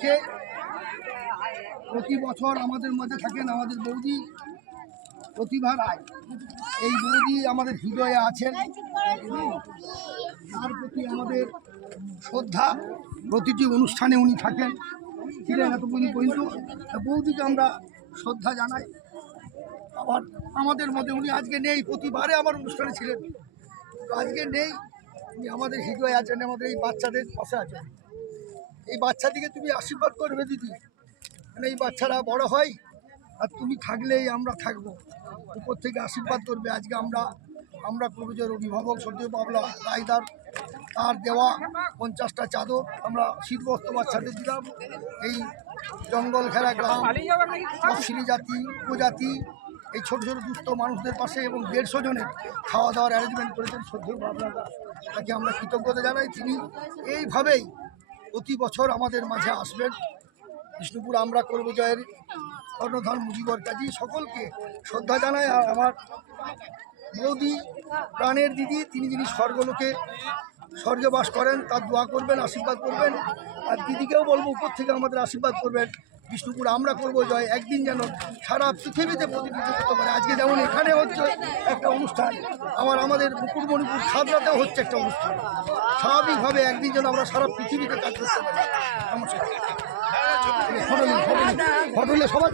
উপলক্ষে প্রতি বছর আমাদের মধ্যে থাকেন আমাদের বৌদি প্রতিভা রায়। এই বৌদি আমাদের হৃদয়ে আছেন, তার প্রতি আমাদের শ্রদ্ধা। প্রতিটি অনুষ্ঠানে উনি থাকেন, ছিলেন এতদিন পর্যন্ত। বৌদিকে আমরা শ্রদ্ধা জানাই। আবার আমাদের মধ্যে উনি আজকে নেই, প্রতিবারে আমার অনুষ্ঠানে ছিলেন, আজকে নেই। উনি আমাদের হৃদয়ে আছেন, আমাদের এই বাচ্চাদের পাশে আছেন। এই বাচ্চাদিকে তুমি আশীর্বাদ করবে দিদি, মানে এই বাচ্চারা বড় হয় আর তুমি থাকলেই আমরা থাকবো। উপর থেকে আশীর্বাদ করবে। আজকে আমরা পূর্বজের অভিভাবক সদ্য বাবলা রায়দার তার দেওয়া 50টা চাদর আমরা শীতবস্ত্র বাচ্চাদের দিলাম। এই জঙ্গল ঘেরা গ্রাম, তফসিলি জাতি, উপজাতি, এই ছোট ছোট দুস্থ মানুষদের পাশে এবং 150 জনের খাওয়া দাওয়ার অ্যারেঞ্জমেন্ট করেছেন সদ্য বাবলাদা। তাকে আমরা কৃতজ্ঞতা জানাই। তিনি এইভাবেই প্রতি বছর আমাদের মাঝে আসবেন। বিষ্ণুপুর আমরা করব জয়ের কর্ণধার মুজিবর কাজী সকলকে শ্রদ্ধা জানাই। আর আমার বৌদি প্রাণের দিদি, তিনি যিনি স্বর্গে বাস করেন, তার দোয়া করবেন, আশীর্বাদ করবেন। আর দিদিকেও বলবো উপর থেকে আমাদের আশীর্বাদ করবেন। বিষ্ণুপুর আমরা করব জয় একদিন যেন সারা পৃথিবীতে প্রতিনিধিত্ব করতে পারে। আজকে যেমন এখানে হচ্ছে একটা অনুষ্ঠান, আমাদের মুকুটমণিপুর খাদরাতেও হচ্ছে একটা অনুষ্ঠান। স্বাভাবিকভাবে একদিন যেন আমরা সারা পৃথিবীতে কাজ করতে পারি। নমস্কার। ফটোলে সবাই